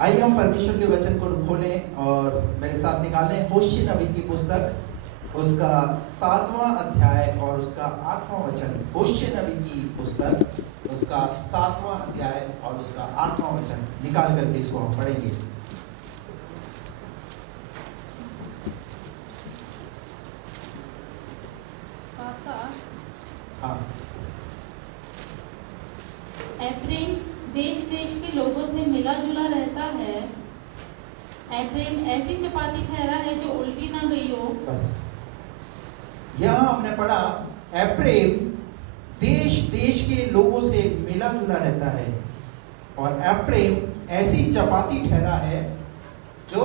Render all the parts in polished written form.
आइए हम परमेश्वर के वचन को खोलें और मेरे साथ निकालें होशे नबी की पुस्तक, उसका 7वां अध्याय और उसका 8वां वचन। होशे नबी की पुस्तक, उसका 7वां अध्याय और उसका 8वां वचन निकाल करके इसको हम पढ़ेंगे। हाँ। एफ्रेम देश देश के लोगों से मिला जुला रहता है। एफ्रेम ऐसी चपाती ठहरा है जो उल्टी ना गई हो। बस यहां हमने पढ़ा, एफ्रेम देश देश के लोगों से मिला जुला रहता है और एफ्रेम ऐसी चपाती ठहरा है जो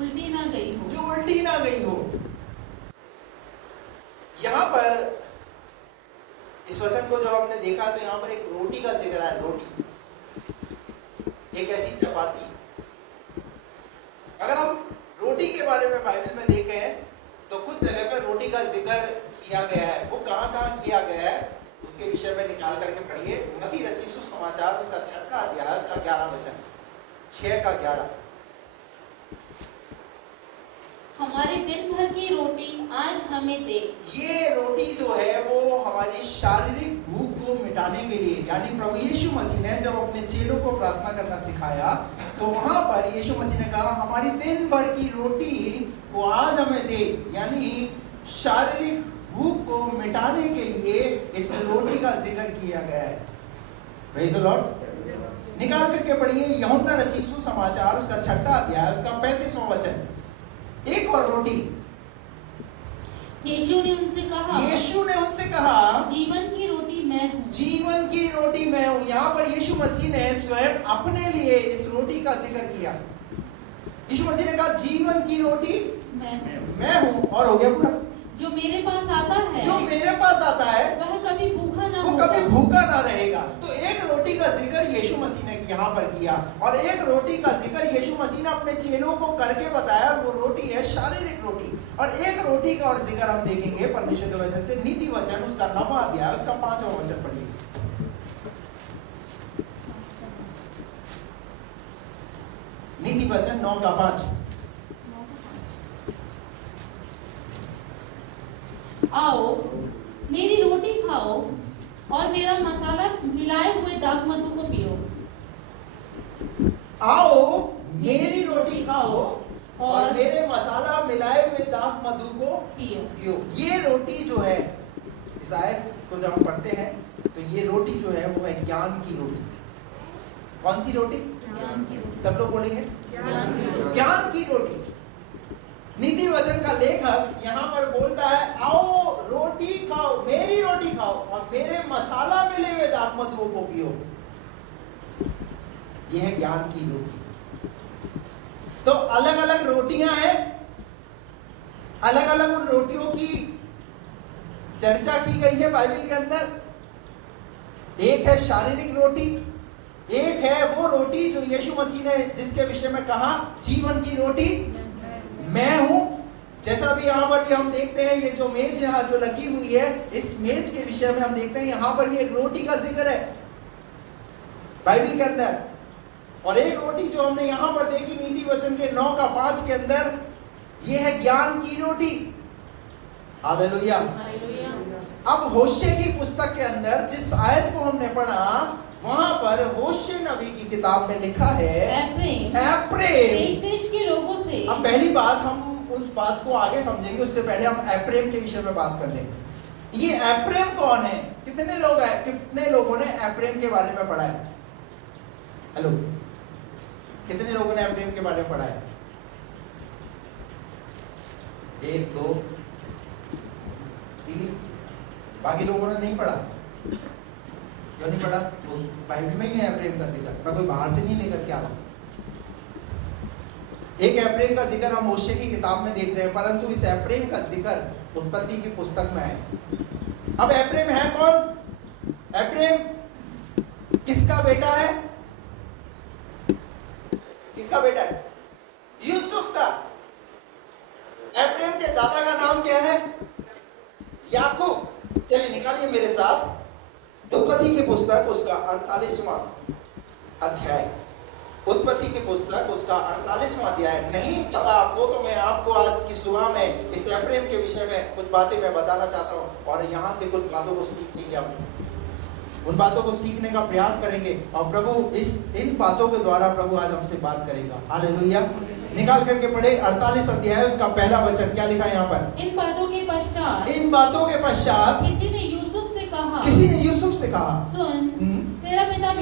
उल्टी ना गई हो। जो उल्टी ना गई हो। यहां पर इस वचन को जब हमने देखा तो यहां पर एक रोटी का जिक्र है। रोटी, एक ऐसी चपाती। अगर हम रोटी के बारे में बाइबल में देखें तो कुछ जगह पर रोटी का जिक्र किया गया है। वो कहां कहां किया गया है उसके विषय में निकाल करके पढ़िए। मत्ती रचित सुसमाचार, उसका 6वां अध्याय, उसका 11 वचन, 6 का 11। हमारे दिन भर की रोटी आज हमें दे। ये रोटी जो है वो हमारी शारीरिक भूख को मिटाने के लिए, यानी प्रभु यीशु मसीह ने जब अपने चेलों को प्रार्थना करना सिखाया तो वहां पर यीशु मसीह ने कहा हमारी दिन भर की रोटी वो आज हमें दे, यानी शारीरिक भूख को मिटाने के लिए इस रोटी का जिक्र किया गया है। Praise the Lord. निकाल करके पढ़िए यूहन्ना रचित सुसमाचार, उसका 6वां अध्याय, उसका 35वां वचन। एक और रोटी। यीशु ने उनसे कहा जीवन की रोटी मैं हूँ। जीवन की रोटी मैं हूँ। यहाँ पर यीशु मसीह ने स्वयं अपने लिए इस रोटी का जिक्र किया। यीशु मसीह ने कहा जीवन की रोटी मैं हूँ और हो गया पूरा। जो मेरे पास आता है वह कभी भूखा ना रहेगा। तो एक रोटी का जिक्र यीशु मसीह ने यहाँ पर किया और एक रोटी का जिक्र यीशु मसीह ने अपने चेलों को करके बताया। वो रोटी है शारीरिक रोटी। और एक रोटी का और जिक्र हम देखेंगे परमेश्वर के वचन से, नीति वचन, उसका 9वां अध्याय, उसका 5वां वचन पढ़िए। नीति वचन 9 का 5। आओ मेरी रोटी खाओ और मेरा मसाला मिलाए हुए दाख मधु को पियो। आओ मेरी रोटी खाओ और मेरे मसाला मिलाए हुए दाख मधु को पियो। ये रोटी जो है, इस आयत को जब हम पढ़ते हैं तो ये रोटी जो है वो है ज्ञान की रोटी। कौन सी रोटी? ज्ञान की रोटी। सब लोग बोलेंगे ज्ञान की रोटी। नीति वचन का लेखक यहाँ पर बोलता है आओ रोटी खाओ, मेरी रोटी खाओ और मेरे मसाला मिले हुए दाख मधुओं को पियो। यह है ज्ञान की रोटी। तो अलग अलग रोटियां हैं, अलग अलग उन रोटियों की चर्चा की गई है बाइबल के अंदर। एक है शारीरिक रोटी, एक है वो रोटी जो यीशु मसीह ने जिसके विषय में कहा जीवन की रोटी मैं हूं। जैसा भी यहां पर भी हम देखते हैं, ये जो मेज यहां जो लगी हुई है, इस मेज के विषय में हम देखते हैं यहां पर भी एक रोटी का जिक्र है बाइबल के अंदर। और एक रोटी जो हमने यहां पर देखी नीति वचन के 9 का 5 के अंदर, ये है ज्ञान की रोटी। हालेलुया। अब होशे की पुस्तक के अंदर जिस आयत को हमने पढ़ा वहां पर होशे नबी की किताब में लिखा है एफ्रेम देश देश के लोगों से। अब पहली बात, हम उस बात को आगे समझेंगे, उससे पहले हम एफ्रेम के विषय में बात कर लें। ये एफ्रेम कौन है? कितने लोगों ने एफ्रेम के बारे में पढ़ा है? हेलो, कितने लोगों ने एफ्रेम के बारे में पढ़ा है? 1 2 3। बाकी लोगों ने नहीं पढ़ा। क्यों नहीं पढ़ा? तो बाइबल में ही है एफ्रेम का जिक्र, मैं कोई बाहर से नहीं लेकर के आ रहा हूं। एक एफ्रेम का जिक्र हम होशे की किताब में देख रहे हैं, परंतु इस एफ्रेम का जिक्र उत्पत्ति की पुस्तक में है। अब एफ्रेम है कौन? एफ्रेम किसका बेटा है? किसका बेटा है? यूसुफ का। एफ्रेम के दादा का नाम क्या है? याकूब। चलिए निकालिए मेरे साथ उत्पत्ति की पुस्तक, उसका 48वां अध्याय। उत्पत्ति की पुस्तक उसका 48वां अध्याय। नहीं पता आपको तो मैं आपको आज की सुबह में इस एफ्रेम के विषय में कुछ बातें मैं बताना चाहता हूँ और यहाँ से कुछ बातों को सीखेंगे हम, उन बातों को सीखने का प्रयास करेंगे और प्रभु इन बातों के द्वारा प्रभु आज हमसे बात करेगा। हालेलुया। निकाल करके पढ़े 48 अध्याय उसका पहला वचन, क्या लिखा है यहाँ पर? इन बातों के पश्चात किसी ने यूसुफ से कहा, सुन, तेरा पिता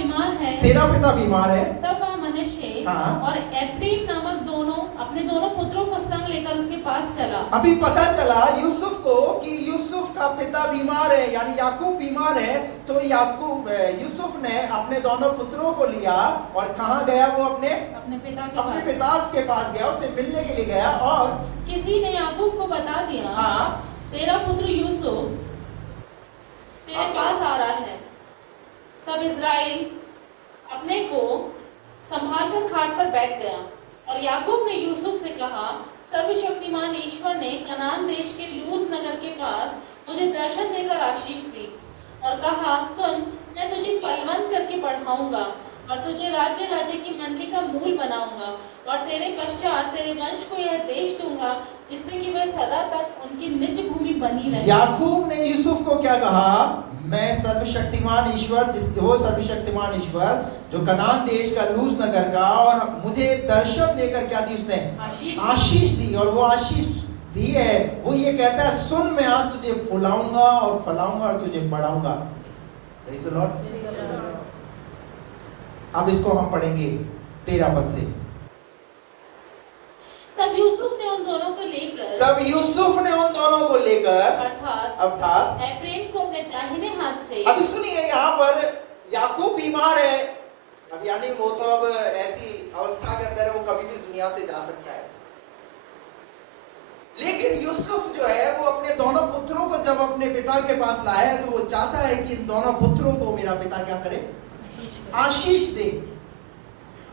बीमार है। तब वह मनश्शे और एफ्रेम नामक अपने दोनों पुत्रों को संग लेकर उसके पास चला। अभी पता चला यूसुफ को कि यूसुफ का पिता बीमार है, यानी याकूब बीमार है। तो यूसुफ ने अपने दोनों पुत्रों को लिया और कहाँ गया? वो अपने पिता के पास गया, उससे मिलने के लिए गया। और किसी ने याकूब को बता दिया, तेरा पुत्र यूसुफ तेरे पास आ रहा है। तब इज़राइल अपने को संभालकर खाट पर बैठ गया और याकूब ने यूसुफ से कहा, सर्वशक्तिमान ईश्वर ने कनान देश के लूज नगर के पास मुझे दर्शन देकर आशीष दी और कहा, सुन, मैं तुझे फलवंत करके बढ़ाऊंगा और तुझे राज्य राज्य की मंडली का मूल बनाऊंगा और तेरे पश्चात तेरे वंश को यह देश दूंगा जिससे कि वह सदा तक उनकी निज भूमि बनी रहे। याकूब ने यूसुफ को क्या कहा? मैं सर्वशक्तिमान ईश्वर, वो सर्वशक्तिमान ईश्वर जो कनान देश का लूज नगर का, और मुझे दर्शन देकर क्या दी? उसने आशीष दी। और वो आशीष दी है, वो ये कहता है, सुन, मैं आज तुझे फुलाऊंगा और फलाऊंगा और तुझे बढ़ाऊंगा। Praise the Lord. अब इसको हम पढ़ेंगे 13 पद से। तब यूसुफ ने उन दोनों को लेकर अर्थात एफ्रेम को अपने दाहिने हाथ से। अभी सुनिए, यहाँ पर याकूब बीमार है। अब यानी वो तो अब ऐसी अवस्था के अंदर है, वो कभी भी दुनिया से जा सकता है। लेकिन यूसुफ जो है वो अपने दोनों पुत्रों को जब अपने पिता के पास लाया है, तो वो चाहता है कि इन दोनों पुत्रों को मेरा पिता क्या करे? आशीष दे।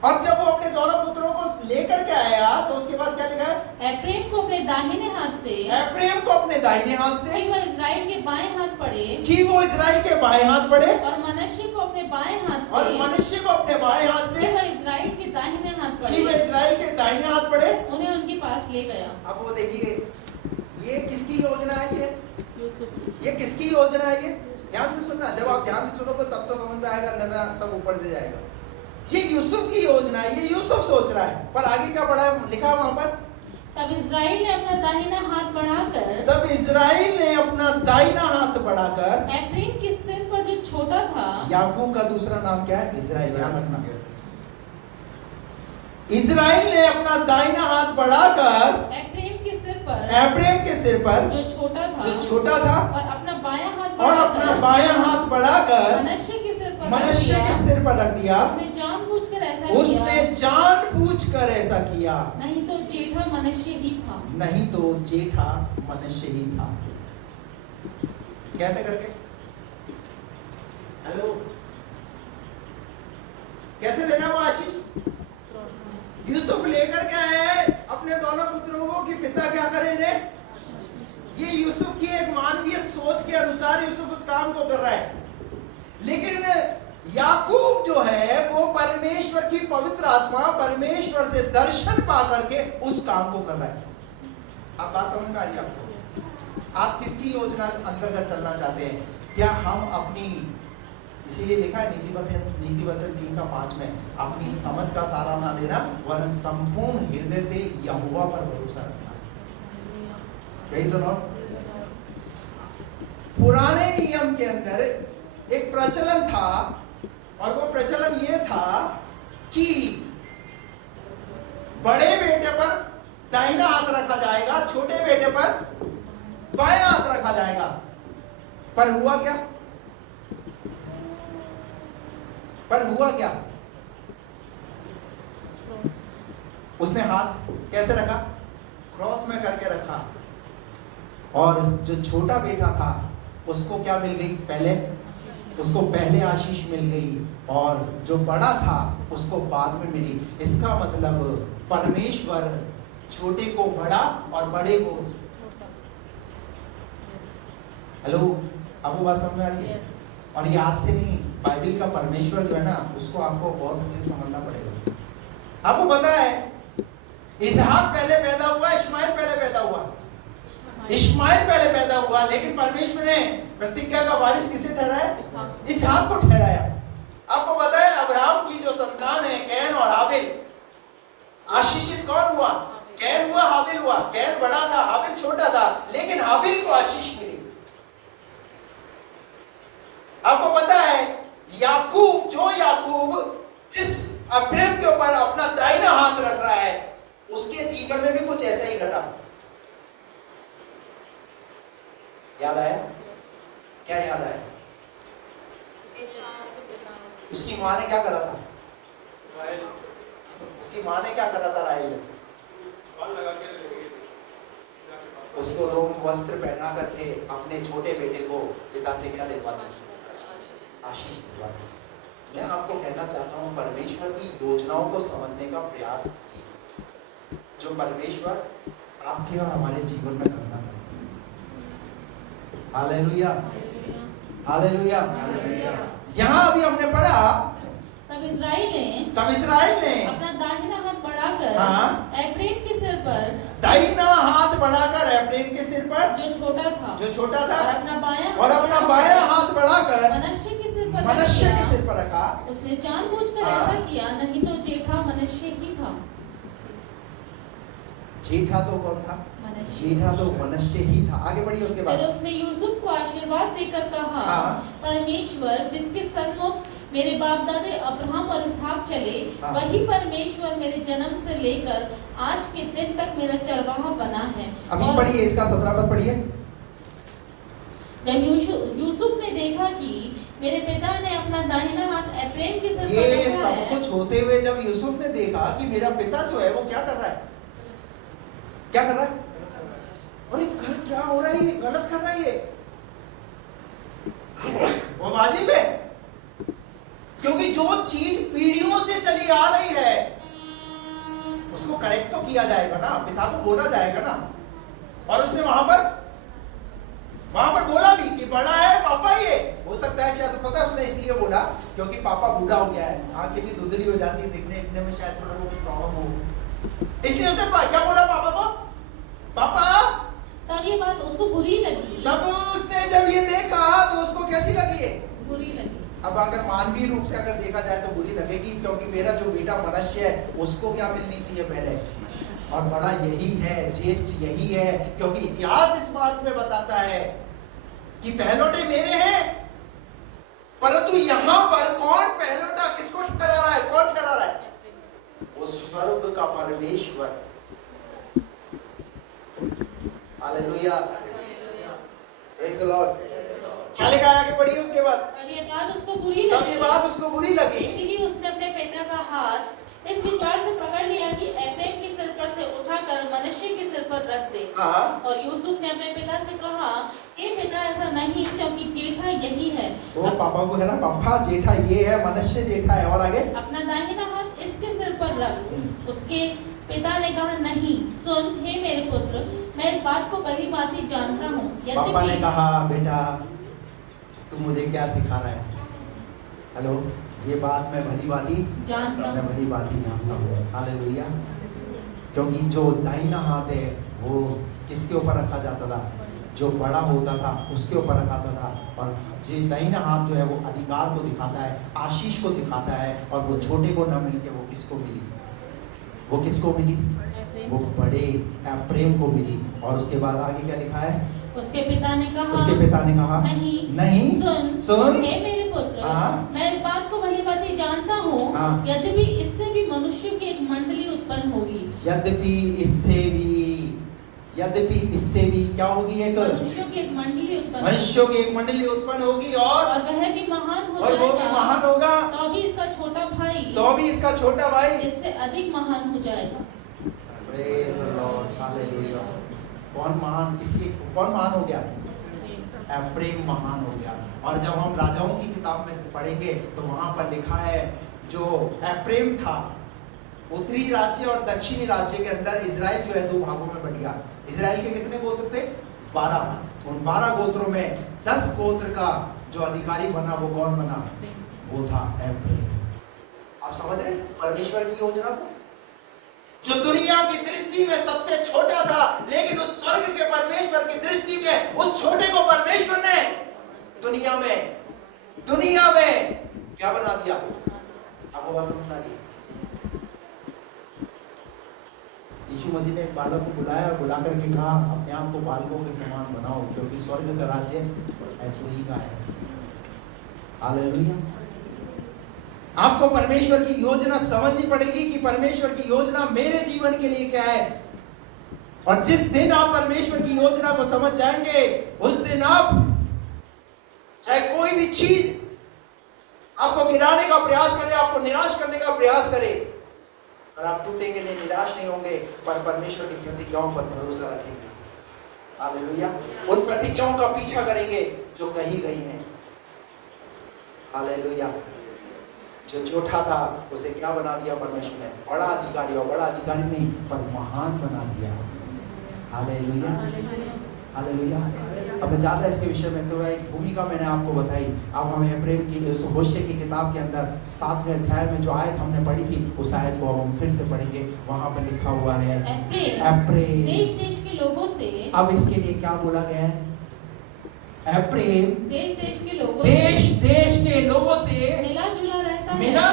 और जब वो अपने दोनों पुत्रों को लेकर के आया, तो उसके बाद क्या लिखा है? एफ्रेम को अपने दाहिने हाथ से कि वह इज़राइल के बाएं हाथ पड़े, और मनश्शे को अपने बाएं हाथ से कि वह इज़राइल के दाहिने हाथ पड़े, उन्हें उनके पास ले गया। अब वो देखिए, ये किसकी योजना है? ये किसकी योजना है? ये ध्यान से सुनना। जब आप ध्यान से सुनोगे तब तो समझ में आएगा, अंदर सब ऊपर से जाएगा। ये यूसुफ की योजना है, ये यूसुफ सोच रहा है। पर आगे क्या पढ़ा है, लिखा वहां पर? तब इज़राइल ने अपना दाहिना हाथ बढ़ाकर एफ्रेम के सिर पर जो छोटा था। याकूब का दूसरा नाम क्या है? इज़राइल। ध्यान रखना, इज़राइल ने अपना दाहिना हाथ बढ़ाकर एफ्रेम के सिर पर जो छोटा था और अपना बायां हाथ बढ़ाकर मनश्शे के सिर पर रख दिया। उसने जानबूझकर ऐसा किया। नहीं तो जेठा मनश्शे ही था। कैसे करके? हेलो, कैसे देना वो आशीष? यूसुफ लेकर के आए अपने दोनों पुत्रों को कि पिता क्या करे रे? ये यूसुफ की एक मानवीय सोच के अनुसार यूसुफ उस काम को कर रहा है। लेकिन याकूब जो है वो परमेश्वर की पवित्र आत्मा, परमेश्वर से दर्शन पा करके उस काम को कर रहा है। आप बात समझ में आ रही है आपको? आप किसकी योजना अंतर्गत चलना चाहते हैं? क्या हम अपनी, इसीलिए लिखा है नीति वचन 3:5 में, अपनी समझ का सहारा ना लेना वरन संपूर्ण हृदय से यहोवा पर भरोसा रखना। Praise the Lord. पुराने नियम के अंदर एक प्रचलन था, और वो प्रचलन ये था कि बड़े बेटे पर दाहिना हाथ रखा जाएगा, छोटे बेटे पर बायां हाथ रखा जाएगा। पर हुआ क्या? उसने हाथ कैसे रखा? क्रॉस में करके रखा। और जो छोटा बेटा था उसको क्या मिल गई? उसको पहले आशीष मिल गई, और जो बड़ा था उसको बाद में मिली। इसका मतलब परमेश्वर छोटे को बड़ा और बड़े को। हेलो, अब वो बात समझ में आ रही है? और ये आज से नहीं, बाइबल का परमेश्वर जो है ना, उसको आपको बहुत अच्छे से समझना पड़ेगा। आपको पता है इसहाक पहले पैदा हुआ, इश्माइल पहले पैदा हुआ। इश्माइल पहले पैदा हुआ, लेकिन परमेश्वर ने प्रतिज्ञा का वारिस किसे ठहराया? इसहाक को ठहराया। आपको पता है अब्राहम की जो संतान है कैन और हाबिल, आशीषित कौन हुआ? कैन हुआ, हाबिल हुआ। कैन बड़ा था, हाबिल छोटा था, लेकिन हाबिल को आशीष मिली। आपको पता है याकूब जिस अब्राहम के ऊपर अपना दाहिना हाथ रख रहा है, उसके जीवन में भी कुछ ऐसा ही घटा। याद आया? क्या याद आया? उसकी माँ ने क्या करा था? उसकी माँ ने क्या करा था? राहेल उसको लोग वस्त्र पहना करके अपने छोटे बेटे को पिता से क्या दिलवाते? आशीष दिलवाते। मैं आपको कहना चाहता हूं, परमेश्वर की योजनाओं को समझने का प्रयास कीजिए, जो परमेश्वर आपके और हमारे जीवन में करना चाहते हैं। Hallelujah, hallelujah. यहाँ अभी हमने पढ़ा, तब इस्राएल ने अपना दाहिना हाथ बढ़ाकर एफ्रेम के सिर पर, दाहिना हाथ बढ़ाकर एफ्रेम के सिर पर जो छोटा था, और अपना बायां हाथ बढ़ाकर मनश्शे के सिर पर रखा। उसने जानबूझकर ऐसा किया, नहीं तो जेठा मनश्शे ही था। जेठा तो कौन था? जेठा तो मनश्शे ही था। आगे बढ़िए उसके बाद। फिर उसने यूसुफ को आशीर्वाद देकर कहा, परमेश्वर जिसके सन्मुख मेरे बाप दादे अब्राहम और इसहाक चले, वही परमेश्वर मेरे जन्म से लेकर आज के दिन तक मेरा चरवाहा बना है। अभी पढ़िए इसका 17 पद पढ़िए। जब यूसुफ ने देखा कि मेरे पिता ने अपना दाहिना हाथ एफ्रेम के सिर पर ये रखा सब है, कुछ होते हुए जब यूसुफ ने देखा कि मेरा पिता जो है वो क्या कर रहा है? क्या कर रहा है? अरे क्या हो रहा है? ये गलत कर रहा है। ये वो वाजिब है, क्योंकि जो चीज पीढ़ियों से चली आ रही है उसको करेक्ट तो किया जाएगा ना, पिता को बोला जाएगा ना। और उसने वहां पर बोला भी कि बड़ा है पापा। ये हो सकता है शायद, पता है उसने इसलिए बोला क्योंकि पापा बूढ़ा हो गया है, आंखें भी धुंधली हो जाती है, दिखने में शायद थोड़ा कुछ प्रॉब्लम हो, इसलिए उसने क्या बोला पापा को? पापा। तब ये बात उसको बुरी लगी। तब उसने जब ये देखा तो उसको कैसी लगी? बुरी लगी। अब अगर मानवीय रूप से अगर देखा जाए तो बुरी लगेगी, क्योंकि मेरा जो बेटा मनुष्य है उसको क्या मिलनी चाहिए पहले, और बड़ा यही है, ज्येष्ठ यही है, क्योंकि इतिहास इस बात में बताता है कि पहलौठे मेरे हैं। परंतु यहां पर कौन पहलौठा किसको ठहरा रहा है? कौन ठहरा रहा है? वो स्वर्ग का परमेश्वर। Hallelujah, praise the Lord. क्या लिखा है आगे पढ़िए उसके बाद? तब ये बात उसको बुरी लगी, इसीलिए उसने अपने पिता का हाथ इस विचार से पकड़ लिया कि एफ्रेम के सिर पर से उठाकर मनश्शे के सिर पर रख दे। और यूसुफ ने अपने पिता से कहा, हे पिता, ऐसा नहीं, क्योंकि जेठा यही है। वो पापा को है ना, पापा जेठा ये है, मनश्शे जेठा है, और आगे अपना दाहिना हाथ इसके सिर पर रख। उसके पिता ने कहा, नहीं, सुन हे मेरे पुत्र, मैं इस बात को भली भांति जानता हूँ। पापा ने कहा, बेटा तू मुझे क्या सिखा रहा है? हेलो, ये बात मैं भली भांति जानता हूँ। हालेलुया। क्योंकि जो दाहिना हाथ है वो किसके ऊपर रखा जाता था? जो बड़ा होता था उसके ऊपर रखाता था। और जो दाहिना हाथ जो है वो अधिकार को दिखाता है, आशीष को दिखाता है, और वो छोटे को न मिल के वो किसको मिली? वो किसको मिली? वो बड़े एफ्रेम को मिली। और उसके बाद आगे क्या लिखा है? उसके पिता ने कहा नहीं, सुन हे मेरे पुत्र, मैं इस बात को भली भांति जानता हूँ, यद्यपि इससे भी मनुष्य की एक मंडली उत्पन्न होगी। यद्यपि इससे भी क्या होगी? एक मनुष्यों की एक मंडली उत्पन्न होगी, और वह भी महान होगा, तो भी इसका छोटा भाई इससे अधिक महान हो जाएगा। Praise the Lord, hallelujah. कौन महान हो गया? एफ्रेम महान हो गया। और जब हम राजाओं की किताब में पढ़ेंगे तो वहां पर लिखा है, जो एफ्रेम था, उत्तरी राज्य और दक्षिणी राज्य के अंदर इजराइल जो है 2 भागों में बट गया। इजराइल के कितने गोत्र थे? 12। उन 12 गोत्रों में 10 गोत्र का जो अधिकारी बना वो कौन बना? वो था एफ्रेम। आप समझ रहे परमेश्वर की योजना को? जो दुनिया की दृष्टि में सबसे छोटा था, लेकिन उस स्वर्ग के परमेश्वर की दृष्टि में उस छोटे को परमेश्वर ने दुनिया में क्या बना दिया? आपको बात समझ आ रही है? यीशु मसीह ने एक बालक को बुलाया और बुला करके कहा, अपने आप को बालकों के समान बनाओ, क्योंकि स्वर्ग का राज्य ऐसे ही का है। हालेलुया। आपको परमेश्वर की योजना समझनी पड़ेगी कि परमेश्वर की योजना मेरे जीवन के लिए क्या है। और जिस दिन आप परमेश्वर की योजना को समझ जाएंगे, उस दिन आप चाहे कोई भी चीज आपको गिराने का प्रयास करे, आपको निराश करने का प्रयास करे, और आप टूटेंगे नहीं, निराश नहीं होंगे, पर परमेश्वर की प्रतिज्ञाओं पर भरोसा रखेंगे। हालेलुया। उन प्रतिज्ञाओं का पीछा करेंगे जो कही गई हैं। हालेलुया। जो छोटा था उसे क्या बना दिया परमेश्वर ने? बड़ा अधिकारी, और बड़ा अधिकारी नहीं पर महान बना दिया। हालेलुया। हालेलुया। अब ज्यादा इसके विषय में तो एक भूमिका मैंने आपको बताई। अब हमें प्रेम की उस होशे की किताब के अंदर 7वें अध्याय में जो आयत हमने पढ़ी थी, उस आयत को अब हम फिर से पढ़ेंगे। वहां पर लिखा हुआ है एप्रेम, देश देश के लोगों से। अब इसके लिए क्या बोला गया है? एप्रेम देश देश के लोगों से मिला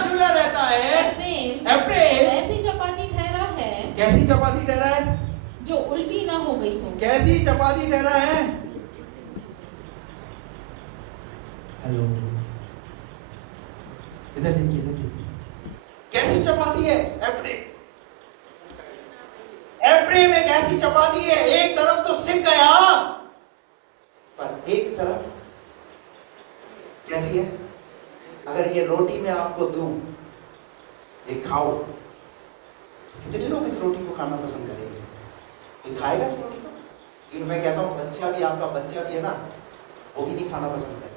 जुला रहता है। एप्रेम ऐसी चपाती ठहरा है। कैसी चपाती ठहरा है? जो उल्टी ना हो गई हो। कैसी चपाती ठहरा है? हेलो, इधर देखिए। कैसी चपाती है? एप्रेम एक ऐसी चपाती है, एक तरफ तो सिक गया, पर एक तरफ कैसी है? अगर ये रोटी मैं आपको दूं, ये खाओ, कितने लोग इस रोटी को खाना पसंद करेंगे? कोई खाएगा इस रोटी को? लेकिन मैं कहता हूं बच्चा भी, आपका बच्चा भी है ना, वो भी नहीं खाना पसंद करेगा।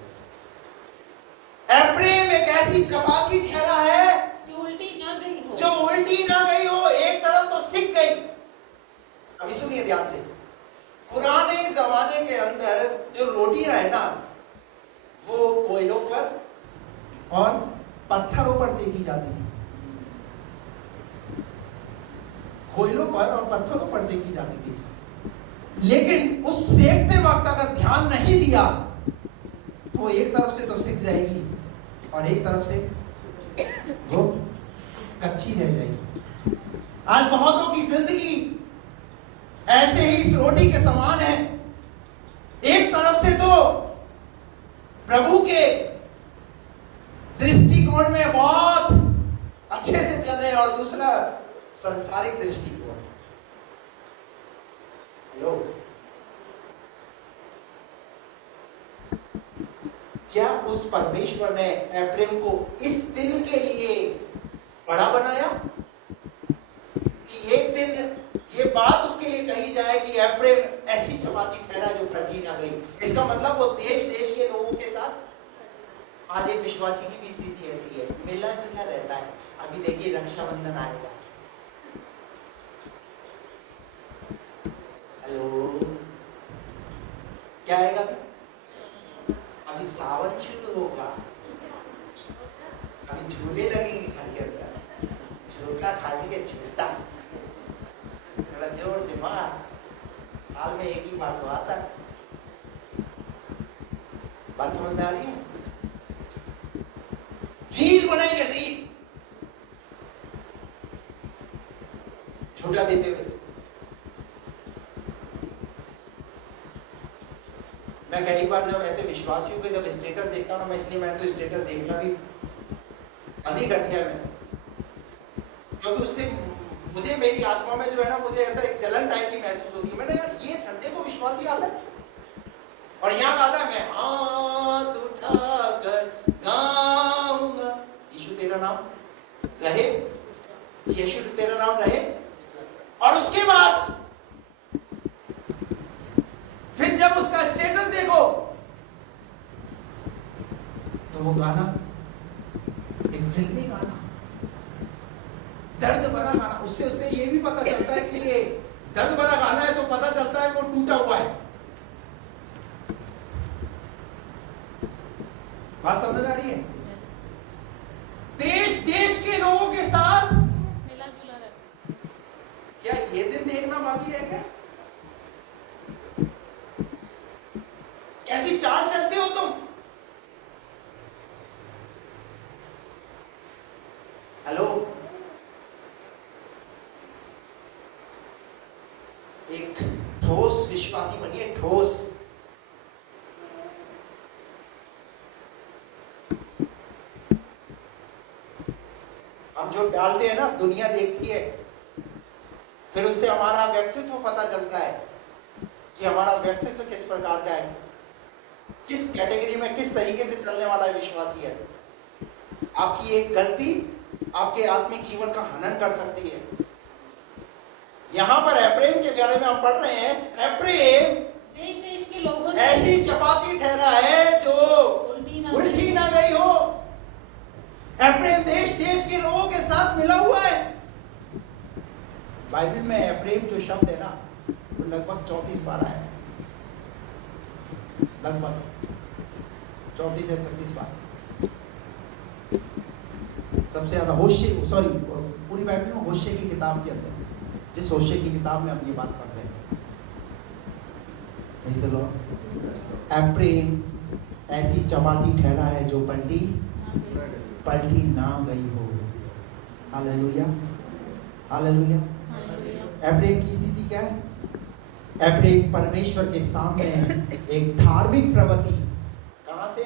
एप्रेम एक ऐसी चपाती ठहरा है जो उल्टी ना गई हो, एक तरफ तो सिक गई। अभी सुनिए ध्यान से। पुराने जमाने के अंदर जो रोटियां है ना, वो कोयलों पर और पत्थरों पर सेकी जाती थी। कोयलों पर और पत्थरों पर सेकी जाती थी। लेकिन उस सेकते वक्त अगर ध्यान नहीं दिया तो एक तरफ से तो सिक जाएगी और एक तरफ से वो कच्ची रह जाएगी। आज बहुतों की जिंदगी ऐसे ही इस रोटी के समान है। एक तरफ से तो प्रभु के दृष्टिकोण में बहुत अच्छे से चल रहे हैं और दूसरा संसारिक दृष्टिकोण। हेलो, क्या उस परमेश्वर ने एप्रेम को इस दिन के लिए बड़ा बनाया कि एक दिन ये बात उसके लिए कही जाए कि एप्रेम ऐसी चपाती ठहरा जो कटी ना गई? इसका मतलब वो देश देश के लोगों के साथ आज एक विश्वासी की भी स्थिति ऐसी है, मिला जुला रहता है। अभी देखिए रक्षाबंधन आएगा। हेलो, क्या आएगा? अभी सावन शुरू होगा, अभी झूले लगेंगे घर के अंदर, झूठा खाएंगे, झूठा थोड़ा जोर से मार। साल में एक ही बार तो आता है। बात समझ में आ रही है? रील बनाएंगे, रील झूठा देते हुए। मैं कई बार जब ऐसे विश्वासियों के जब स्टेटस देखता हूं ना, मैं इसलिए मैं तो स्टेटस देखना भी अधिक अध्याय में, क्योंकि उससे मुझे मेरी आत्मा में जो है ना, मुझे ऐसा एक जलन टाइप की महसूस होती है। मैंने यार ये संडे को विश्वासी आता है और यहाँ आता है मैं हाथ उठाकर गाऊंगा यीशु तेरा नाम रहे, यीशु तेरा नाम रहे, और उसके बाद फिर जब उसका स्टेटस देखो तो वो गाना एक फिल्मी गाना, दर्द भरा गाना। उससे ये भी पता चलता है कि ये दर्द भरा गाना है, तो पता चलता है वो टूटा हुआ है। बात समझ आ रही है? देश देश के लोगों के साथ क्या ये दिन देखना बाकी है क्या? कैसी चाल चलते हो तुम? हेलो, एक ठोस विश्वासी बनिए, ठोस। हम जो डालते हैं ना, दुनिया देखती है, फिर उससे हमारा व्यक्तित्व पता चलता है कि हमारा व्यक्तित्व किस प्रकार का है, किस कैटेगरी में, किस तरीके से चलने वाला विश्वासी है। आपकी एक गलती आपके आत्मिक जीवन का हनन कर सकती है। यहां पर एप्रेम के बारे में हम पढ़ रहे हैं। एप्रेम देश देश के लोगों से ऐसी चपाती ठहरा है जो उल्टी ना गई हो। एप्रेम देश देश के लोगों के साथ मिला हुआ है। बाइबल में एप्रेम जो शब्द है ना, वो लगभग 34 बार आया है, लगभग 34 या 36 बार। सबसे ज्यादा होशे, सॉरी, पूरी बाइबल में होशे की किताब के अंदर, जिस होशे की किताब में हम ये बात पढ़ रहे हैं। एप्रेम ऐसी चपाती ठहरा है जो पलटी ना गई हो। Hallelujah, hallelujah. एप्रेम की स्थिति क्या है? एप्रेम परमेश्वर के सामने एक धार्मिक प्रवृत्ति, कहां से?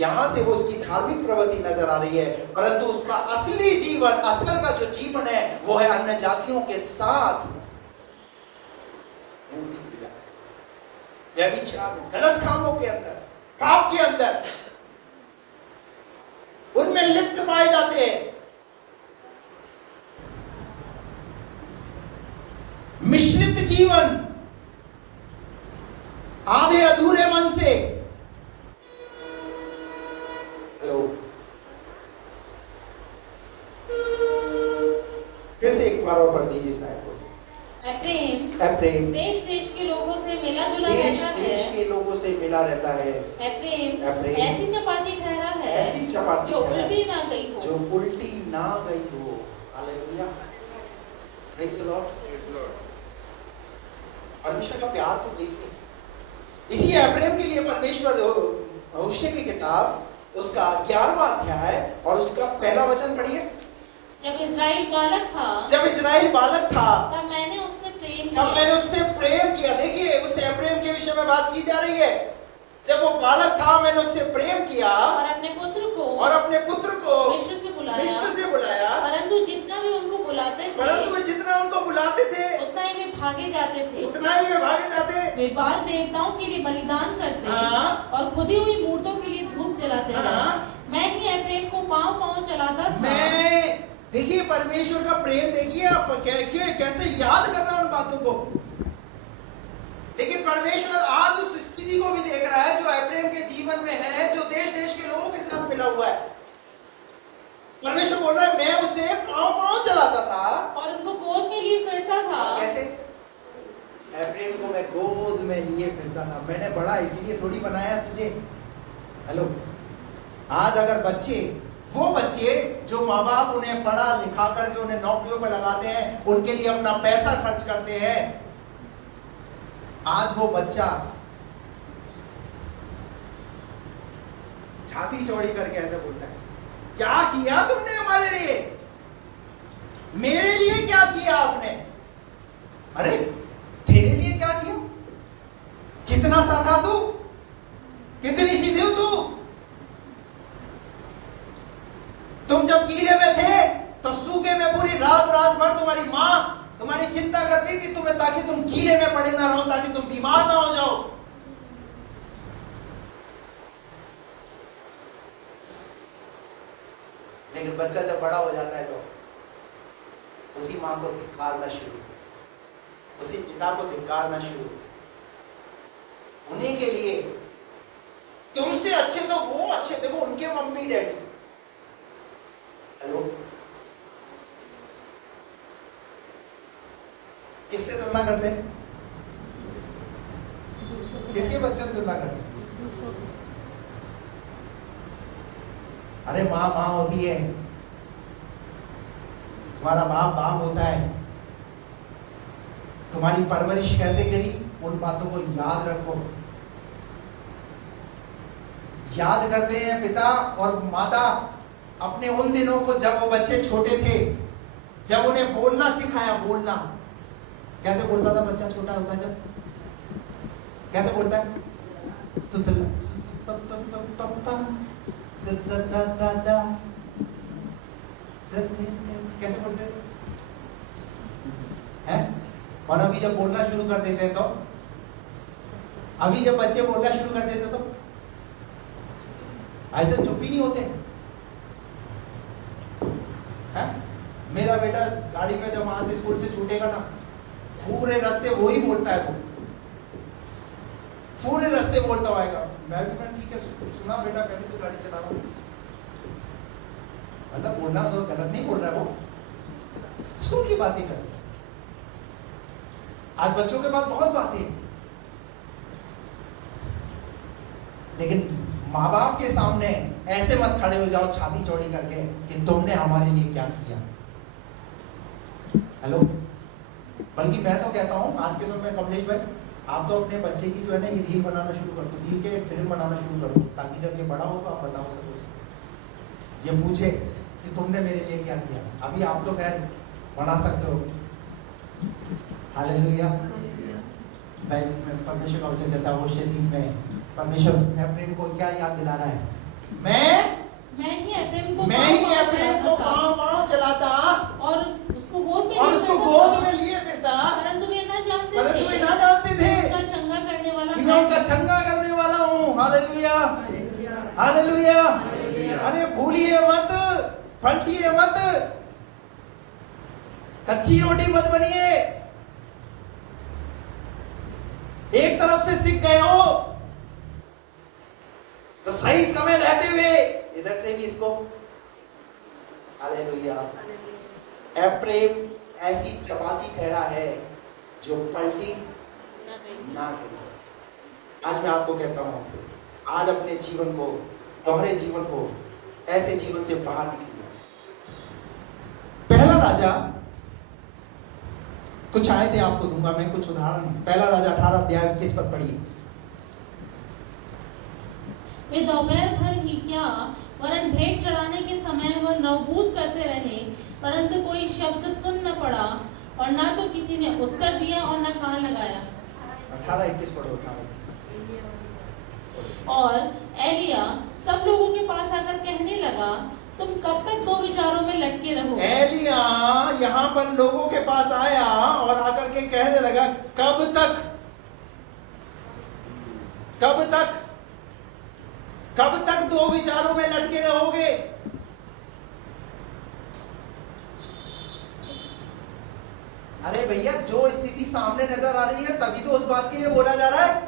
यहां से वो उसकी धार्मिक प्रवृत्ति नजर आ रही है, परंतु उसका असली जीवन, असल का जो जीवन है, वो है अन्य जातियों के साथ व्यभिचार, गलत कामों के अंदर, पाप के अंदर, उनमें लिप्त पाए जाते हैं। मिश्रित जीवन, आधे अधूरे मन से। हेलो, फिर से एक बार और पढ़ दीजिए साहब को। एप्रेम देश देश के लोगों से मिला जुला देश रहता देश है। के लोगों से मिला रहता है। एप्रेम ऐसी चपाती ठहरा है, ऐसी चपाती जो ठहरा उल्टी ना गई हो, जो उल्टी ना गई हो। Hallelujah, praise the Lord. परमेश्वर का प्यार तो देखिए। इसी एप्रेम के लिए परमेश्वर होशे की किताब, उसका 11वां अध्याय और उसका पहला वचन पढ़िए। जब इस्राएल बालक था, तब मैंने उससे प्रेम किया। देखिए, उससे प्रेम के विषय में बात की जा रही है। जब वो बालक था, मैंने उससे प्रेम किया और अपने पुत्र को मिस्र से बुलाया। परंतु जितना वे उनको बुलाते थे, उतना ही वे भागे जाते। वे बाल देवताओं के लिए बलिदान करते और खुदी हुई मूर्तों के लिए धूप जलाते थे। मैं ही एप्रेम को पांव चलाता था। देखिए, परमेश्वर का प्रेम देखिए आप, कैसे याद कर रहा है उन बातों को। लेकिन परमेश्वर आज उस स्थिति को भी देख रहा है जो एप्रेम के जीवन में है, जो देश देश के लोगों के साथ मिला हुआ है। परमेश्वर बोल रहा है, मैं उसे पांव चलाता था और उनको गोद में लिए फिरता था। कैसे? एप्रेम को मैं गोद में लिए फिरता था। मैंने बड़ा इसीलिए थोड़ी बनाया तुझे। हेलो, आज अगर वो बच्चे जो माँ बाप उन्हें पढ़ा लिखा करके उन्हें नौकरियों पर लगाते हैं, उनके लिए अपना पैसा खर्च करते हैं, आज वो बच्चा छाती चौड़ी करके ऐसे बोलता है, क्या किया तुमने हमारे लिए? मेरे लिए क्या किया आपने? अरे, तेरे लिए क्या किया? कितना सा था तू? कितनी सी थी तू? तुम जब कीले में थे, तब सूखे में पूरी रात भर तुम्हारी माँ तुम्हारी चिंता करती थी तुम्हें, ताकि तुम कीले में पड़े ना रहो, ताकि तुम बीमार ना हो जाओ। लेकिन बच्चा जब बड़ा हो जाता है तो उसी माँ को धिक्कारना शुरू, उसी पिता को धिक्कारना शुरू। उन्हीं के लिए तुमसे अच्छे तो वो अच्छे, देखो उनके मम्मी डैडी। हेलो, किससे तुलना करते हैं? किसके बच्चों से तुलना करते हैं? अरे माँ होती है, तुम्हारा बाप होता है, तुम्हारी परवरिश कैसे करी, उन बातों को याद रखो। याद करते हैं पिता और माता अपने उन दिनों को जब वो बच्चे छोटे थे, जब उन्हें बोलना सिखाया। बोलना कैसे बोलता था बच्चा छोटा होता है, जब कैसे बोलता है? कैसे बोलते हैं? और अभी जब बोलना शुरू कर देते हैं तो, अभी जब बच्चे बोलना शुरू कर देते तो ऐसे चुप ही नहीं होते हैं? मेरा बेटा गाड़ी में जब वहां से स्कूल से छूटेगा ना, पूरे रास्ते वो ही बोलता है, वो पूरे रास्ते बोलता आएगा। मैं ठीक है सुना बेटा, मैं भी तो गाड़ी चला रहा हूँ। मतलब बोलना तो गलत नहीं बोल रहा है, वो स्कूल की बातें कर। आज बच्चों के पास बहुत बातें हैं, लेकिन माँ बाप के सामने ऐसे मत खड़े हो जाओ छाती चौड़ी करके कि तुमने हमारे लिए क्या किया। हेलो, बल्कि मैं तो कहता हूं आज के समय में कमलेश भाई, आप तो अपने बच्चे की जो है ना ये रील बनाना शुरू कर दो, रील के फिल्म बनाना शुरू कर दो, ताकि जब ये बड़ा हो तो आप बताओ सको, ये पूछे कि तुमने मेरे लिए क्या किया। अभी आप तो खैर बना सकते हो। हालेलुया। मैं परमेश्वर का वचन देता हूँ शरीर में परमेश्वर एफ्रेम को क्या याद दिला रहा है? मैं ही एफ्रेम को पाँव चलाता और उसको गोद में लिए फिरता, परंतु वे ना जानते थे उनका चंगा करने वाला कि मैं उनका चंगा करने वाला हूँ। Hallelujah, hallelujah. अरे भूलिए मत, पलटिए मत, कच्ची रोटी मत बनिए। एक तरफ से सीख गए हो तो सही समय रहते हुए इधर से भी इसको। हालेलुया। एफ्रेम ऐसी चपाती ठहरा है जो पलटी ना गई। आज मैं आपको कहता हूं, आज अपने जीवन को, दोहरे जीवन को, ऐसे जीवन से बाहर निकलिए। पहला राजा, कुछ आयतें आपको दूंगा मैं, कुछ उदाहरण। पहला राजा 18 अध्याय 21 पद पढ़िए। वे दोपहर भर ही क्या वरन भेंट चढ़ाने के समय वह नवबूत करते रहे, परंतु कोई शब्द सुन न पड़ा, और ना तो किसी ने उत्तर दिया और न कान लगाया। 18-21 पढ़ो। 18-21। और एलिया सब लोगों के पास आकर कहने लगा, तुम कब तक दो विचारों में लटके रहोगे? एलिया यहाँ पर लोगों के पास आया और आकर के कहने लगा, कब तक, कब तक, कब तक दो विचारों में लटके रहोगे? अरे भैया, जो स्थिति सामने नजर आ रही है तभी तो उस बात के लिए बोला जा रहा है।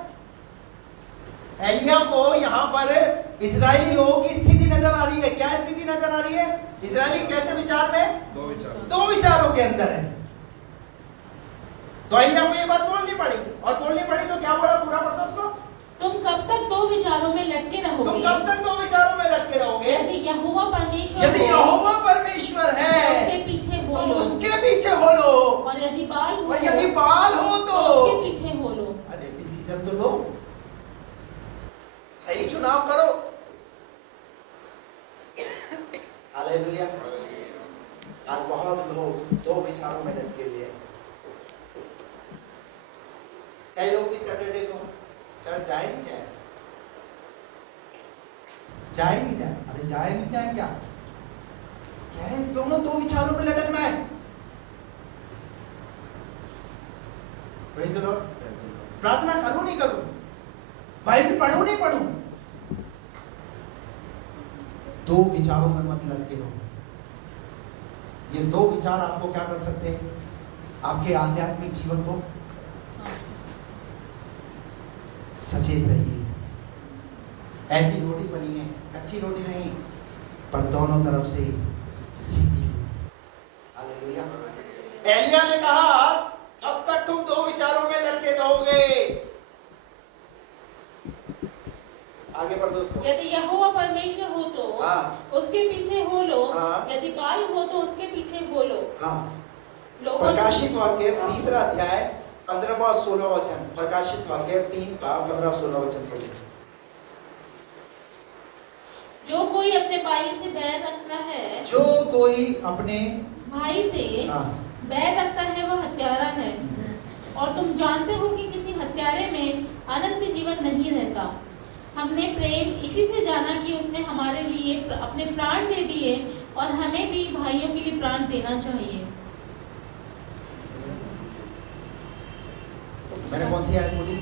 एलिया को यहाँ पर इजरायली लोगों की स्थिति नजर आ रही है। क्या स्थिति नजर आ रही है? इजरायली कैसे विचार में? दो विचारों के अंदर है। तो एलिया को ये बात बोलनी पड़ी, और बोलनी पड़ी तो क्या बोला? पूरा पढ़ो उसको। तुम कब तक दो विचारों में लटके रहोगे? तुम कब तक दो विचारों में लटके रहोगे? यदि यहोवा परमेश्वर है उसके पीछे हो तुम लो, उसके पीछे हो लो, और यदि बाल हो तो उसके पीछे हो लो। अरे डिसीजन तो लो, सही चुनाव करो। हालेलुया। आज बहुत लोग दो विचारों में लटके हुए हैं। कई लोग भी सैटरडे को चर्च जाए नहीं जाए, जाए नहीं जाए। अरे जाए नहीं जाए क्या है? दोनों दो विचारों में लटकना है। Praise the Lord. प्रार्थना करूं नहीं करूं, बाइबल पढ़ूं नहीं पढ़ूं, दो विचारों में मत लटके रहो। ये दो विचार आपको क्या कर सकते हैं? आपके आध्यात्मिक जीवन को सचेत रहिए। ऐसी रोटी बनी है, कच्ची रोटी नहीं, पर दोनों तरफ से सीखी हुई। हालेलुया। एलिया ने कहा, कब तक तुम दो विचारों में लटके रहोगे? आगे बढ़ दो उसको। यदि यहोवा परमेश्वर हो तो उसके पीछे हो लो, यदि बाल हो तो उसके पीछे हो लो। प्रकाशित वाक्य 3 अध्याय 15वां और 16वां वचन, प्रकाशित वाक्य 3 का 15-16 वचन पढ़िए। जो कोई अपने भाई से बैर रखता है, जो कोई अपने भाई से हाँ बैर रखता है वह हत्यारा है, और तुम जानते हो कि किसी हत्यारे में अनंत जीवन नहीं रहता। हमने प्रेम इसी से जाना कि उसने हमारे लिए अपने प्राण दे दिए, और हमें भी भाइयों के लिए प्राण देना चाहिए। मैंने कौन सी आयत बोली?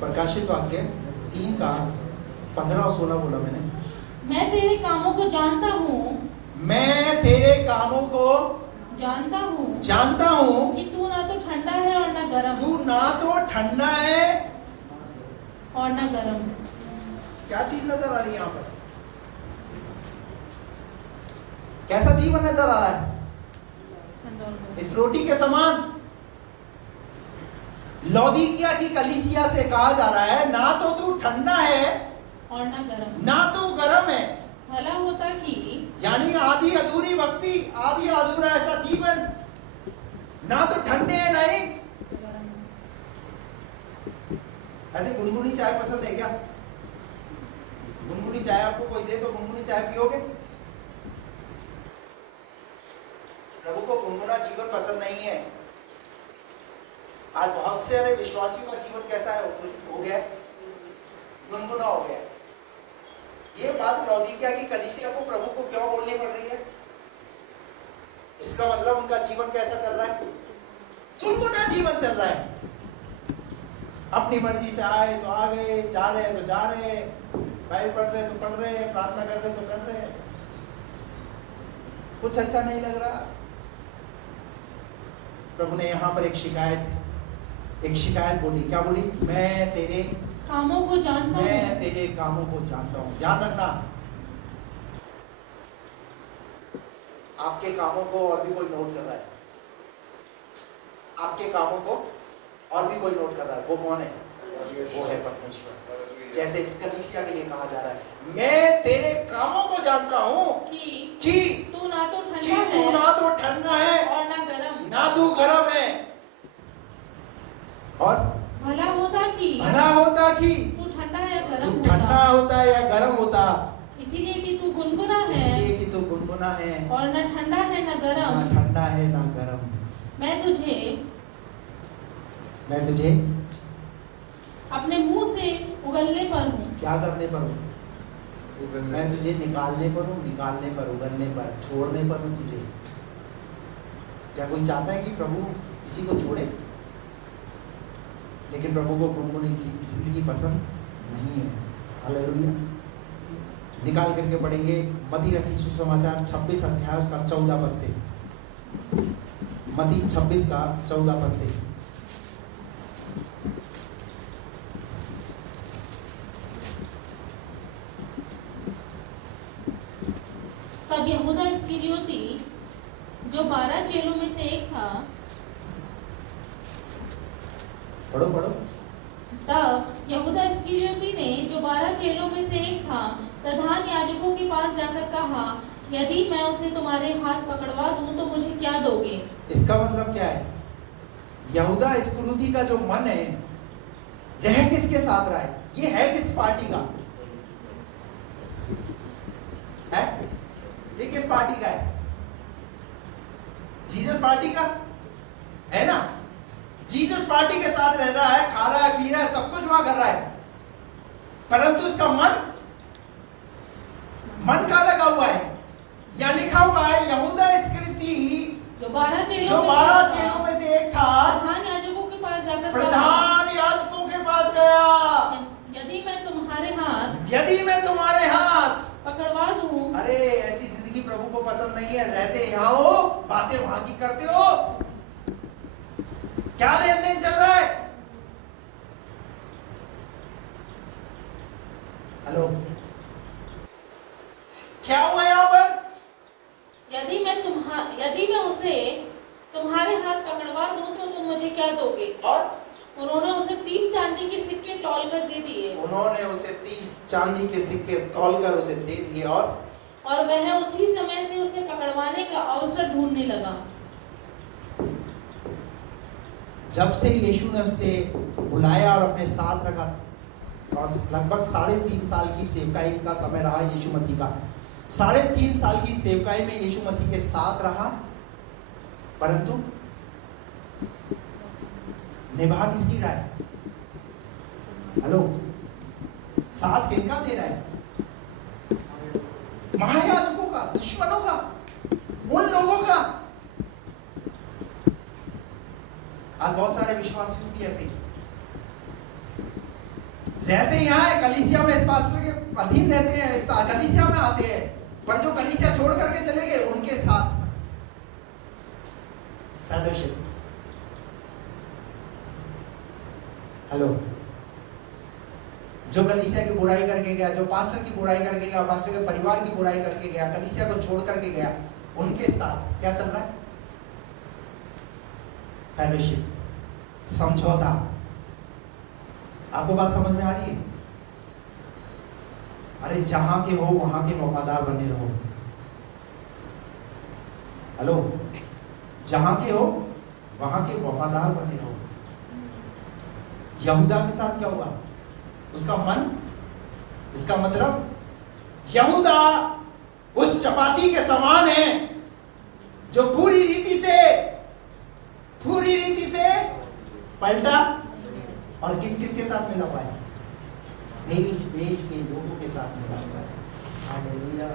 प्रकाशित वाक्य 3 का 15 और 16 बोला मैंने। मैं तेरे कामों को जानता हूँ, मैं तेरे कामों को जानता हूँ कि तू ना तो ठंडा है और ना गर्म, तू ना तो ठंडा है और ना गर्म। क्या चीज नजर आ रही है यहाँ पर? कैसा जीवन नजर आ रहा है? इस रोटी के समान। लौदीकिया की कलीसिया से कहा जा रहा है, ना तो तू ठंडा है और ना गर्म, ना तो गर्म है। भला होता कि, यानी आधी अधूरी भक्ति, आधी अधूरा ऐसा जीवन, ना तो ठंडे है नहीं। ऐसे गुनगुनी चाय पसंद है क्या? गुनगुनी चाय आपको कोई दे तो गुनगुनी चाय पियोगे? प्रभु को गुनगुना जीवन पसंद नहीं है। आज बहुत से अरे विश्वासियों का जीवन कैसा है हो गया? गुनगुना हो गया। ये बात लौदीकिया की कलीसिया को प्रभु को क्यों बोलनी पड़ रही है? इसका मतलब उनका जीवन कैसा चल रहा है? गुनगुना जीवन चल रहा है। अपनी मर्जी से आए तो आ गए, जा रहे तो जा रहे, बाइबल पढ़ रहे तो पढ़ रहे, प्रार्थना कर रहे तो कर रहे, कुछ अच्छा नहीं लग रहा। प्रभु ने यहां पर एक शिकायत बोली। क्या बोली? मैं तेरे कामों को जानता हूँ। मैं तेरे कामों को जानता हूं। ध्यान रखना, आपके कामों को और भी कोई नोट कर रहा है। आपके कामों को और भी कोई नोट कर रहा है। वो कौन है? वो है परमेश्वर। जैसे इस कलीसिया के लिए कहा जा रहा है, मैं तेरे कामों को जानता हूं कि तू ना तो ठंडा है और ना गर्म, ना तू गर्म है। और भला होता कि तू तू ठंडा या गर्म ठंडा होता या गर्म होता। इसीलिए कि तू गुनगुना है और ना ठंडा है ना गर्म। मैं तुझे अपने मुंह से उगलने पर हूँ। क्या करने पर हूँ? मैं तुझे निकालने पर हूँ, उगलने पर, छोड़ने पर हूँ तुझे। क्या कोई चाहता है कि प्रभु किसी को छोड़े? लेकिन प्रभु को गुनगुनी जिंदगी पसंद नहीं है। हालेलुया। निकाल करके पढ़ेंगे मत्ती रचित सुसमाचार 26 अध्याय उसका 14 पद से। मत्ती 26 का 14 पद से। तब यहूदा इस्करियोती जो 12 चेलों में से एक था, पढ़ो। तब यहूदा इस्करियोती ने जो 12 चेलों में से एक था, प्रधान याजकों के पास जाकर कहा, यदि मैं उसे तुम्हारे हाथ पकड़वा दूं तो मुझे क्या दोगे? इसका मतलब क्या है? यहूदा इस्करियोती का जो मन है, यह किसके साथ रहा है? ये है किस पार्टी का है? ये किस पार्टी का है? जीसस पार्टी का है ना? जीसस पार्टी के साथ रह रहा है, खा रहा है, पी रहा है, सब कुछ वहां कर रहा है, परंतु उसका मन का लगा हुआ है। यहां लिखा हुआ है यहूदा इस्करियोती जो 12 चेलों में से एक था, प्रधान याजकों के पास जाकर प्रधान याजकों के पास गया, यदि मैं तुम्हारे हाथ पकड़वा दूं। अरे ऐसी जिंदगी प्रभु को पसंद नहीं है। रहते यहाँ हो, बातें वहां की करते हो। क्या लेन देन चल रहा है? हेलो, क्या हुआ यहाँ पर? यदि मैं उसे तुम्हारे हाथ पकड़वा दूं तो तुम मुझे क्या दोगे? और उन्होंने उसे 30 चांदी के सिक्के तौलकर दे दिए। उन्होंने उसे 30 चांदी के सिक्के तौलकर उसे दे दिए। और वह उसी समय से उसे पकड़वाने का अवसर ढूंढने लगा। जब से यीशु ने उससे बुलाया और अपने साथ रखा, और लगभग 3.5 साल की सेवकाई का समय रहा यीशु मसीह का। 3.5 साल की सेवकाई में यीशु मसीह के साथ रहा, परंतु निभा किसकी रहा है? हेलो, साथ किनका दे रहा है? महायाजकों का, दुश्मनों का, उन लोगों का। आज बहुत सारे विश्वासियों की ऐसे रहते यहाँ है, कलीसिया में इस पास्टर के अधीन रहते हैं, इस कलीसिया में आते हैं, पर जो कलीसिया छोड़ करके चले गए उनके साथ फेलोशिप। हेलो, जो कलीसिया की बुराई करके गया, जो पास्टर की बुराई करके गया, पास्टर के परिवार की बुराई करके गया, कलीसिया को छोड़ करके गया, उनके साथ क्या चल रहा है? फेलोशिप, समझौता। आपको बात समझ में आ रही है? अरे जहां के हो वहां के वफादार बने रहो। हेलो, जहां के हो वहां के वफादार बने रहो। यहूदा के साथ क्या हुआ? उसका मन, इसका मतलब यहूदा उस चपाती के समान है जो पूरी रीति से पलटा और किस किस के साथ मिला हुआ है? देश के लोगों के साथ मिला हुआ है। हालेलुया।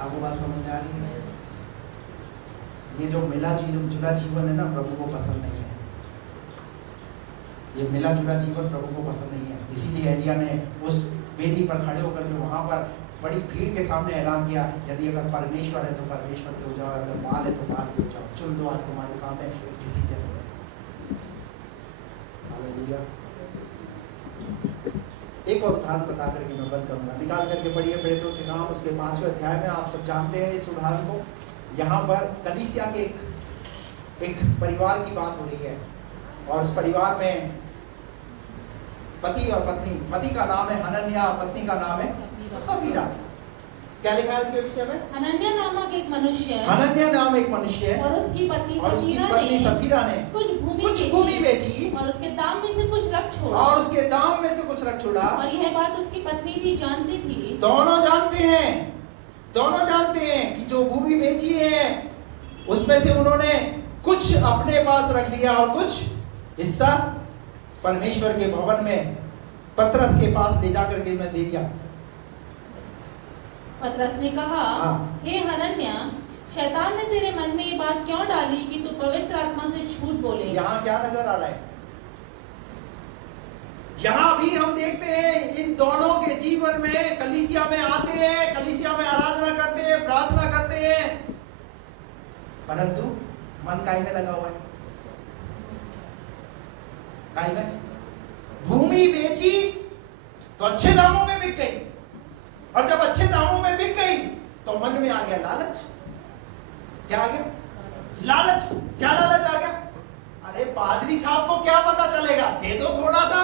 आपको बात समझ में आ रही है? ये जो मिला जुला जीवन है ना, प्रभु को पसंद नहीं है। ये मिला जुला जीवन प्रभु को पसंद नहीं है। इसीलिए एलिया ने उस वेदी पर खड़े होकर के वहां पर बड़ी भीड़ के सामने ऐलान किया, यदि अगर परमेश्वर है तो परमेश्वर के हो जाओ, अगर बाल है तो बाल के हो जाओ, चुन लो, आज तुम्हारे सामने एक डिसीजन है। हालेलुया। एक और उदाहरण बता करके मैं बंद करूंगा। निकाल करके पढ़िए प्रेरितों के काम उसके 5वें अध्याय में। आप सब जानते हैं इस उदाहरण को। यहाँ पर कलीसिया के एक परिवार की बात हो रही है, और उस परिवार में पति और पत्नी। पति का नाम है हनन्याह, पत्नी का नाम है सफीरा। क्या लिखा है उसके विषय में? हनन्याह नामक एक मनुष्य है, हनन्याह नाम एक मनुष्य है, और उसकी पत्नी सफीरा ने कुछ भूमि बेची और उसके दाम में से कुछ रख छोड़ा। और यह बात उसकी पत्नी भी जानती थी। दोनों जानते हैं कि जो भूमि बेची है उसमें से उन्होंने कुछ अपने पास रख लिया और कुछ हिस्सा परमेश्वर के भवन में पतरस के पास ले जाकर के उन्हें दे दिया। पतरस ने कहा, हे हनन्याह, शैतान ने तेरे मन में ये बात क्यों डाली कि तू पवित्र आत्मा से झूठ बोले? यहाँ क्या नजर आ रहा है? यहाँ भी हम देखते हैं इन दोनों के जीवन में, कलीसिया में आते हैं, कलीसिया में आराधना करते हैं, प्रार्थना करते हैं, परंतु मन काय में लगा हुआ है? काय में? भूमि बेची तो अच्छे दामों में बिक गई, और जब अच्छे दामों में बिक गई तो मन में आ गया लालच। क्या आ गया? लालच। क्या लालच आ गया? अरे पादरी साहब को क्या पता चलेगा, दे दो थोड़ा सा,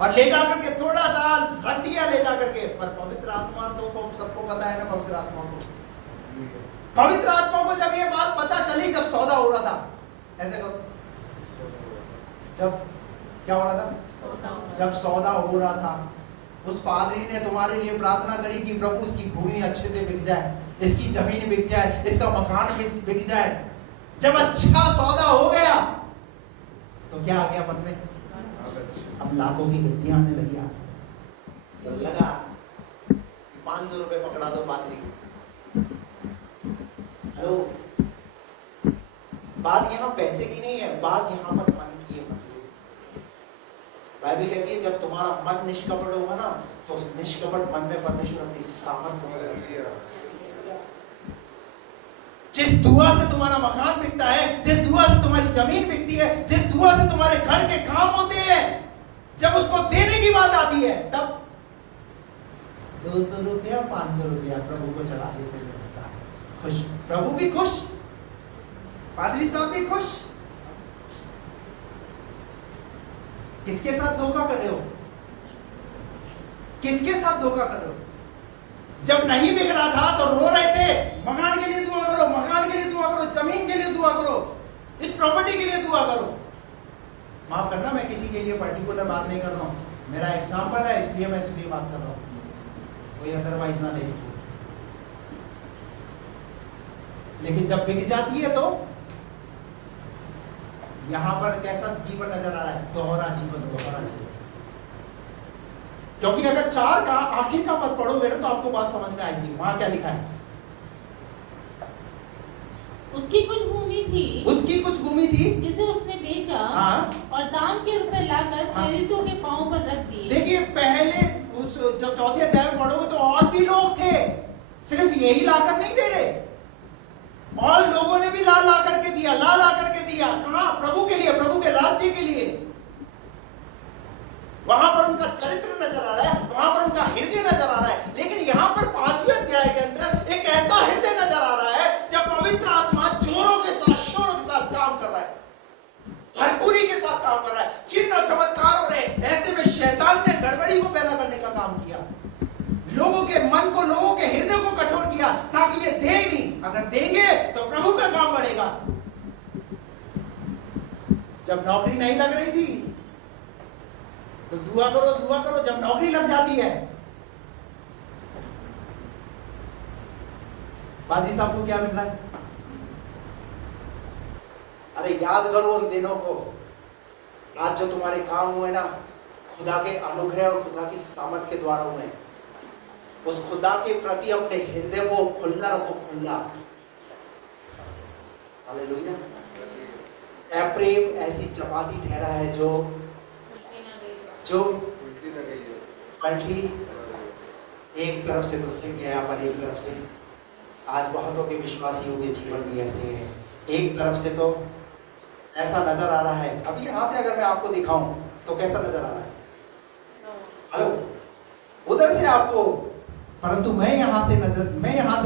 और ले जाकर के थोड़ा सा रख दिया ले जाकर के। पर पवित्र आत्मा तो सबको पता है ना, पवित्र आत्मा को जब ये बात पता चली, जब सौदा हो रहा था, ऐसे करो, जब क्या हो रहा था? जब सौदा हो रहा था, उस पादरी ने तुम्हारे लिए प्रार्थना करी कि प्रभु इसकी भूमि अच्छे से बिक जाए, इसकी जमीन बिक जाए, इसका मकान बिक जाए। जब अच्छा सौदा हो गया तो क्या आ गया मन में? अब लाखों की गड्डियां आने लगी। तो लगा 500 रुपए पकड़ा दो पादरी। हेलो, बात यहाँ पैसे की नहीं है, बात यहाँ पर मन की है। बाइबल कहती है जब तुम्हारा मन निष्कपट होगा ना, तो उस निष्कपट मन में परमेश्वर अपनी सामर्थ होगा। जिस दुआ से तुम्हारा मकान बिकता है, जिस दुआ से तुम्हारी जमीन बिकती है, जिस दुआ से तुम्हारे घर के काम होते हैं, जब उसको देने की बात आती है, तब 200 रुपया 500 रुपया प्रभु को चढ़ा देते हैं। खुश, प्रभु भी खुश, पादरी साहब भी खुश। किसके साथ धोखा कर रहे हो? किसके साथ धोखा कर रहे हो? जब नहीं बिक रहा था तो रो रहे थे, मकान के लिए दुआ करो, मकान के लिए दुआ करो, जमीन के लिए दुआ करो। इस प्रॉपर्टी के लिए दुआ करो। माफ करना, मैं किसी के लिए पर्टिकुलर बात नहीं कर रहा हूँ, मेरा एग्जाम्पल है इसलिए मैं इसलिए बात कर रहा हूँ, कोई अदरवाइज ना ले इसको। लेकिन जब बिक जाती है तो यहां पर कैसा जीवन नजर आ रहा है? दोहरा जीवन, दोहरा जीवन। क्योंकि अगर 4 का आखिर का पद पढ़ोगे ना तो आपको बात समझ में आएगी। वहां क्या लिखा है? उसकी कुछ भूमि थी, उसकी कुछ भूमि थी जिसे उसने बेचा, हाँ, और दाम के रुपए लाकर हाँ, प्रेरितों के पांव पर रख दिए। देखिए पहले जब चौथे अध्याय में पढ़ोगे तो और भी लोग थे, सिर्फ यही लाकर नहीं दे रहे, और लोगों ने भी ला ला करके दिया, ला ला करके दिया। कहां? प्रभु के लिए, प्रभु के राज्य के लिए। वहां पर उनका चरित्र नजर आ रहा है, वहां पर उनका हृदय नजर आ रहा है। लेकिन यहां पर 5वें अध्याय के अंदर एक ऐसा हृदय नजर आ रहा है जब पवित्र आत्मा जोरों के साथ, शोरों के साथ काम कर रहा है, भरपूरी के साथ काम कर रहा है, चिन्ह और चमत्कार हो रहे हैं। ऐसे में शैतान ने गड़बड़ी को पैदा करने का काम किया, लोगों के मन को, लोगों के हृदय को कठोर किया, ताकि ये दे नहीं, अगर देंगे तो प्रभु का काम बढ़ेगा। जब नौकरी नहीं लग रही थी तो दुआ करो, दुआ करो, जब नौकरी लग जाती है। पादरी साहब को क्या मिल रहा है? अरे याद करो उन दिनों को, आज जो तुम्हारे काम हुए ना, खुदा के अनुग्रह और खुदा की सामर्थ के द्वारा हुए। उस खुदा के प्रति अपने हृदय को खुला रखो, खुला। हालेलुया। एप्रेम ऐसी चपाती ठहरा है जो पलटी, एक तरफ से तो सिक गया, पर एक तरफ से आज बहुतों के विश्वासियों के जीवन भी ऐसे हैं। एक तरफ से तो ऐसा नजर आ रहा है, अभी यहां से अगर मैं आपको दिखाऊं तो कैसा नजर आ रहा है? हेलो, उधर से आपको, परंतु मैं यहां से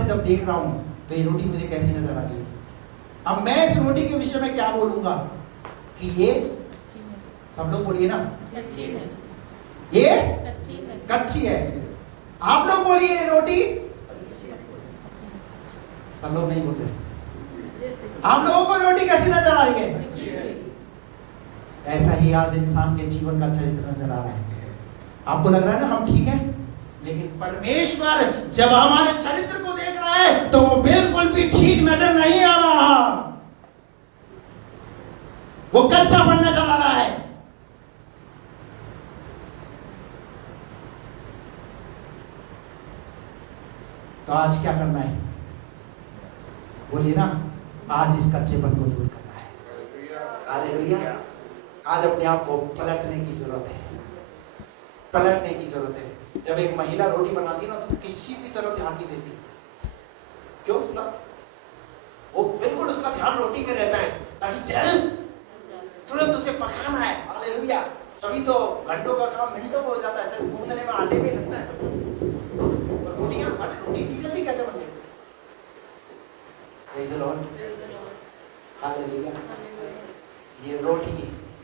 जब देख रहा हूं तो ये रोटी मुझे कैसी नजर आ रही है? अब मैं इस रोटी के विषय में क्या बोलूंगा कि ये, सब लोग बोलिए ना, ये कच्ची है। आप लोग बोलिए ये रोटी, सब लोग नहीं बोल रहे। आप लोगों को रोटी कैसी नजर आ रही है? ऐसा ही आज इंसान के जीवन का चरित्र नजर आ रहा है। आपको लग रहा है ना हम ठीक है, लेकिन परमेश्वर जब हमारे चरित्र को देख रहा है तो वो बिल्कुल भी ठीक नजर नहीं आ रहा, वो कच्चापन नजर आ रहा है। तो आज क्या करना है? बोलिए ना, आज इस कच्चेपन को दूर करना है। हालेलुया। आज अपने आप को पलटने की जरूरत है, पलटने की जरूरत है। जब एक महिला रोटी बनाती है ना तो किसी भी तरफ ध्यान नहीं देती। क्यों? वो बिल्कुल उसका ध्यान रोटी में रहता है, ताकि चल तुरंत उसे पकाना है। हालेलुया। तभी तो घंटों का काम मिनटों में हो जाता है, सिर्फ गूंदने में आटे में लगता है। रोटियां, रोटी इतनी जल्दी कैसे बन गई? Praise the Lord, hallelujah. ये रोटी,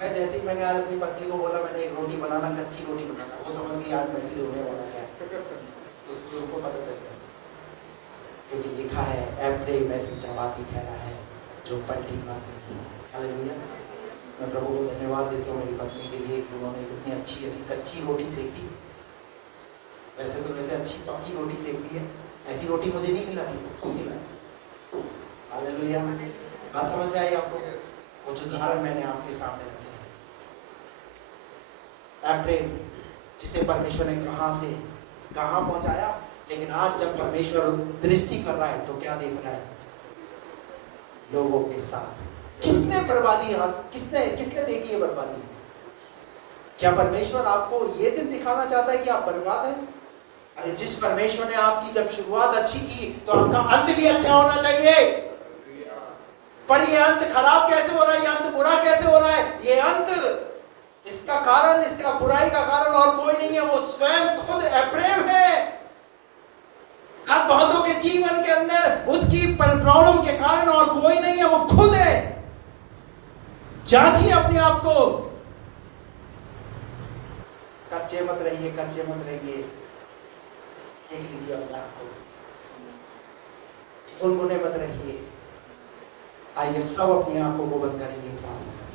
मैं जैसे ही मैंने आज अपनी पत्नी को बोला मैंने एक रोटी बनाना, कच्ची रोटी बनाना, वो समझ गई आज मैसेज होने वाला क्या है। तो उनको पता चल गया, क्योंकि लिखा है एप्रेम ऐसी चपाती ठहरा है जो पलटी ना गई। हालेलुया। मैं प्रभु को धन्यवाद देता हूँ मेरी पत्नी के लिए कि उन्होंने इतनी अच्छी ऐसी कच्ची रोटी सेकी। वैसे तो वैसे अच्छी पक्की रोटी सेक दी है, ऐसी रोटी मुझे नहीं खिलाती। हालेलुया। बात समझ में आई आपको? कुछ उदाहरण मैंने आपके सामने रखे हैं। एप्रेम, जिसे परमेश्वर ने कहां से कहां पहुंचाया, लेकिन आज जब परमेश्वर दृष्टि कर रहा है तो क्या देख रहा है? लोगों के साथ। किसने बर्बादी, किसने देखी है बर्बादी? क्या परमेश्वर आपको ये दिन दिखाना चाहता है कि आप बर्बाद हैं? अरे जिस परमेश्वर ने आपकी जब शुरुआत अच्छी की तो आपका अंत भी अच्छा होना चाहिए। पर ये अंत खराब कैसे हो रहा है? ये अंत बुरा कैसे हो रहा है? ये अंत, इसका कारण, इसका बुराई का कारण और कोई नहीं है, वो स्वयं खुद एप्रेम है। आज बहुतों के जीवन के अंदर उसकी प्रॉब्लम के कारण और कोई नहीं है, वो खुद है। जांचिए अपने आप को। कच्चे मत रहिए, कच्चे मत रहिए, सीख लीजिए अपने आप को। गुनगुने मत रहिए। आइए सब अपनी आंखों को बंद करेंगे, प्रार्थना करेंगे।